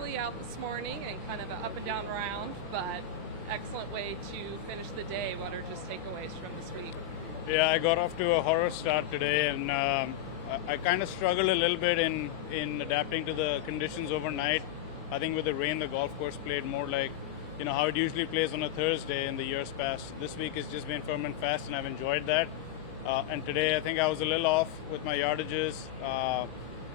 early out this morning and kind of an up and down round, but excellent way to finish the day. What are just takeaways from this week? Yeah, I got off to a horror start today, and I kind of struggled a little bit in adapting to the conditions overnight. I think with the rain, the golf course played more like, how it usually plays on a Thursday in the years past. This week has just been firm and fast, and I've enjoyed that. And today, I think I was a little off with my yardages.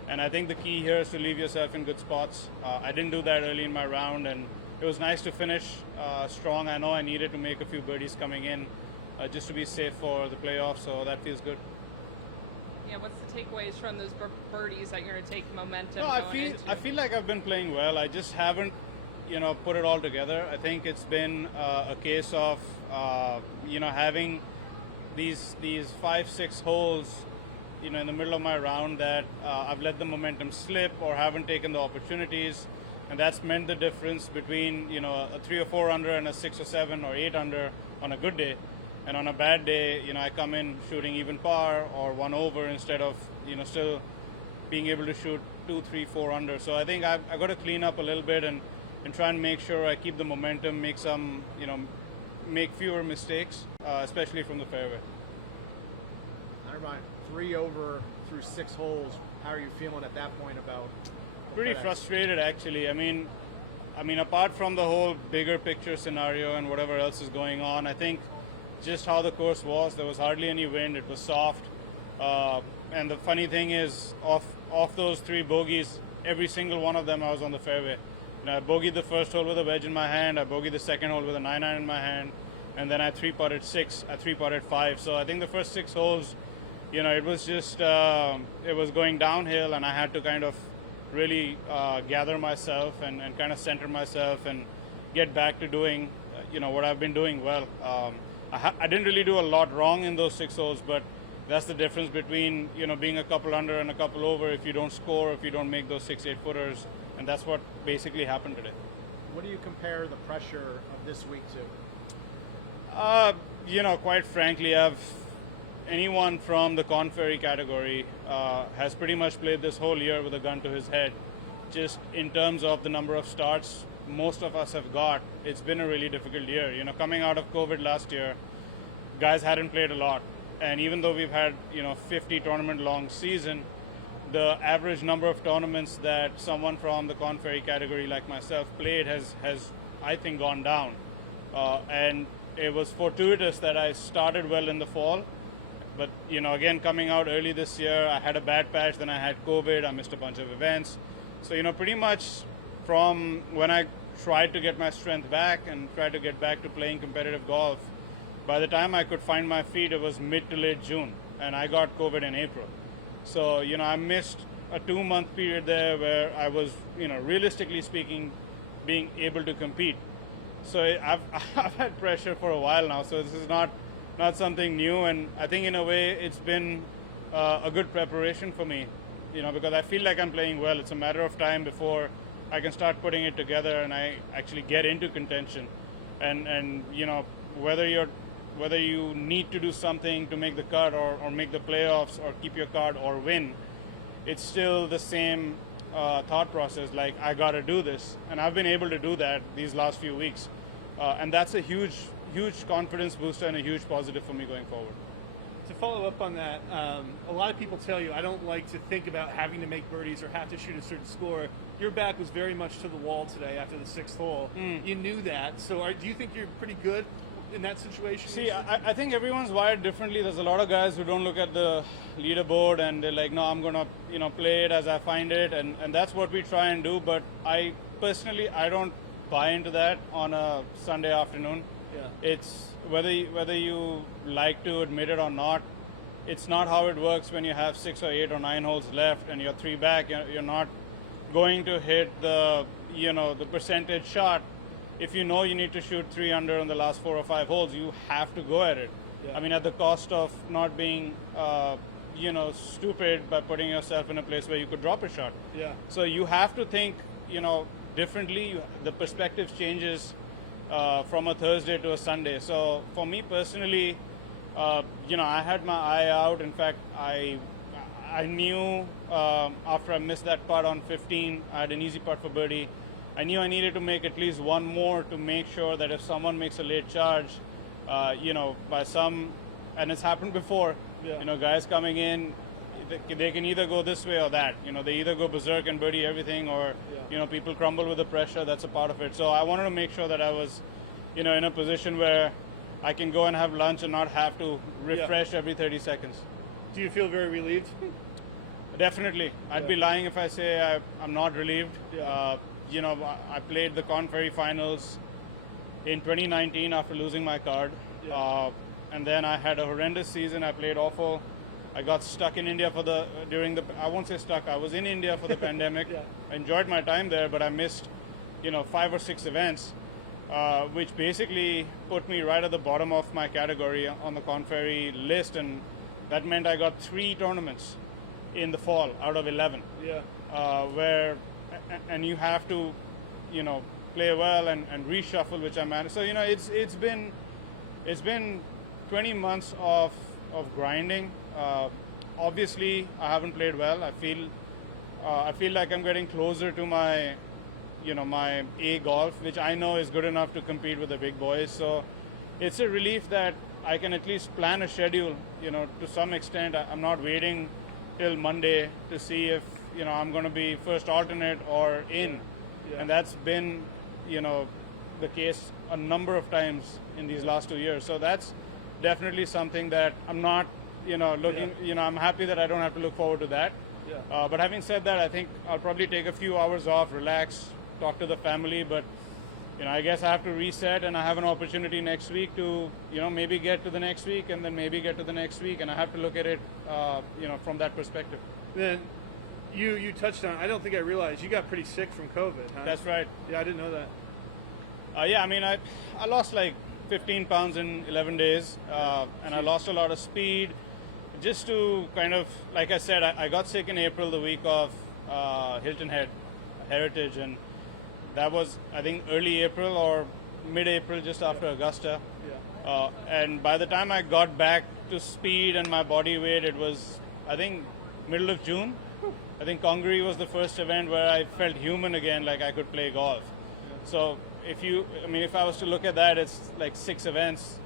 And I think the key here is to leave yourself in good spots. I didn't do that early in my round, and it was nice to finish strong. I know I needed to make a few birdies coming in just to be safe for the playoffs, so that feels good. Yeah, what's the takeaways from those birdies that you're going to take momentum? No, I feel like I've been playing well. I just haven't, put it all together. I think it's been a case of, having these 5-6 holes, in the middle of my round that I've let the momentum slip or haven't taken the opportunities, and that's meant the difference between a 3 or 4 under and a 6 or 7 or 8 under on a good day, and on a bad day, I come in shooting even par or 1 over instead of still being able to shoot 2, 3, 4 under. So I think I've got to clean up a little bit and try and make sure I keep the momentum, make some make fewer mistakes, especially from the fairway. Anirban, 3 over through 6 holes. How are you feeling at that point about? Pretty frustrated, actually. I mean, apart from the whole bigger picture scenario and whatever else is going on, I think just how the course was, there was hardly any wind. It was soft, and the funny thing is, off those 3 bogeys, every single one of them I was on the fairway. I bogeyed the first hole with a wedge in my hand. I bogeyed the second hole with a 9-iron in my hand, and then I 3-putted 6. I 3-putted 5. So I think the first 6 holes, it was just it was going downhill, and I had to kind of really gather myself and kind of center myself and get back to doing what I've been doing well. I didn't really do a lot wrong in those 6 holes, but that's the difference between being a couple under and a couple over if you don't score, if you don't make those 6-8 footers, and that's what basically happened today. What do you compare the pressure of this week to? Quite frankly, anyone from the Korn Ferry category has pretty much played this whole year with a gun to his head. Just in terms of the number of starts most of us have got, it's been a really difficult year. Coming out of COVID last year, guys hadn't played a lot. And even though we've had, 50 tournament long season, the average number of tournaments that someone from the Korn Ferry category like myself played has I think, gone down. And it was fortuitous that I started well in the fall. But, again, coming out early this year, I had a bad patch, then I had COVID, I missed a bunch of events. So, pretty much from when I tried to get my strength back and tried to get back to playing competitive golf, by the time I could find my feet, it was mid to late June, and I got COVID in April. So, I missed a 2-month period there where I was, realistically speaking, being able to compete. So I've had pressure for a while now, so this is not something new, and I think in a way it's been a good preparation for me, because I feel like I'm playing well. It's a matter of time before I can start putting it together and I actually get into contention. And whether you need to do something to make the cut or make the playoffs or keep your card or win, it's still the same thought process, like I gotta do this, and I've been able to do that these last few weeks, and that's a huge confidence booster and a huge positive for me going forward. To follow up on that, a lot of people tell you, I don't like to think about having to make birdies or have to shoot a certain score. Your back was very much to the wall today after the 6th hole. You knew that, so do you think you're pretty good in that situation? See, I think everyone's wired differently. There's a lot of guys who don't look at the leaderboard and they're like, no, I'm gonna play it as I find it, and that's what we try and do. But I personally, I don't buy into that on a Sunday afternoon. Yeah. It's whether you like to admit it or not, it's not how it works when you have 6 or 8 or 9 holes left and you're 3 back. You're not going to hit the percentage shot. If you know you need to shoot 3 under on the last 4 or 5 holes, you have to go at it. Yeah. I mean, at the cost of not being, stupid by putting yourself in a place where you could drop a shot. Yeah. So you have to think, differently. The perspective changes from a Thursday to a Sunday. So for me personally, I had my eye out. In fact, I knew after I missed that putt on 15, I had an easy putt for birdie. I knew I needed to make at least one more to make sure that if someone makes a late charge, by some, and it's happened before, guys coming in, they can either go this way or that. They either go berserk and birdie everything, or people crumble with the pressure. That's a part of it. So I wanted to make sure that I was, in a position where I can go and have lunch and not have to refresh every 30 seconds. Do you feel very relieved? Definitely. I'd be lying if I say I'm not relieved. I played the Corn Ferry Finals in 2019 after losing my card. And then I had a horrendous season. I played awful. I got stuck in India I won't say stuck, I was in India for the pandemic. I enjoyed my time there, but I missed, 5 or 6 events, which basically put me right at the bottom of my category on the Corn Ferry list. And that meant I got 3 tournaments in the fall out of 11. And you have to, play well and reshuffle, which I managed. So it's been 20 months of grinding. Obviously, I haven't played well. I feel like I'm getting closer to my, my A golf, which I know is good enough to compete with the big boys. So it's a relief that I can at least plan a schedule. To some extent, I'm not waiting till Monday to see if I'm going to be first alternate or in. And that's been the case a number of times in these last 2 years. So that's definitely something that I'm not looking. I'm happy that I don't have to look forward to that. But having said that, I think I'll probably take a few hours off, relax, talk to the family. But I guess I have to reset, and I have an opportunity next week to maybe get to the next week, and then maybe get to the next week, and I have to look at it from that perspective. Then you touched on, I don't think I realized you got pretty sick from COVID, huh? That's right. Yeah, I didn't know that. I lost like 15 pounds in 11 days, and I lost a lot of speed. Just to kind of, like I said, I got sick in April, the week of Hilton Head Heritage, and that was, I think, early April or mid-April, just after Augusta. And by the time I got back to speed and my body weight, it was, I think, middle of June. I think Congaree was the first event where I felt human again, like I could play golf. So if I was to look at that, it's like 6 events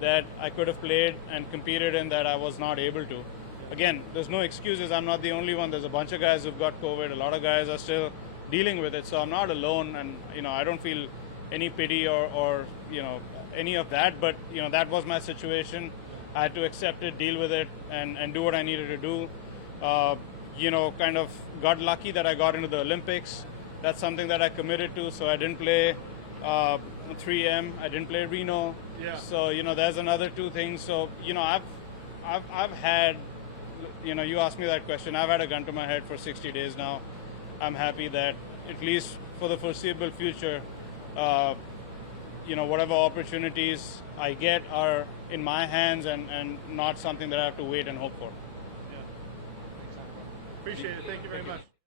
that I could have played and competed in that I was not able to. Again, there's no excuses. I'm not the only one. There's a bunch of guys who've got COVID. A lot of guys are still dealing with it. So I'm not alone, and I don't feel any pity or any of that. But that was my situation. I had to accept it, deal with it, and do what I needed to do. Kind of got lucky that I got into the Olympics. That's something that I committed to. So I didn't play 3M. I didn't play Reno. So there's another 2 things. So I've had, you asked me that question. I've had a gun to my head for 60 days now. I'm happy that at least for the foreseeable future, whatever opportunities I get are in my hands and not something that I have to wait and hope for. Appreciate it. Thank you very much.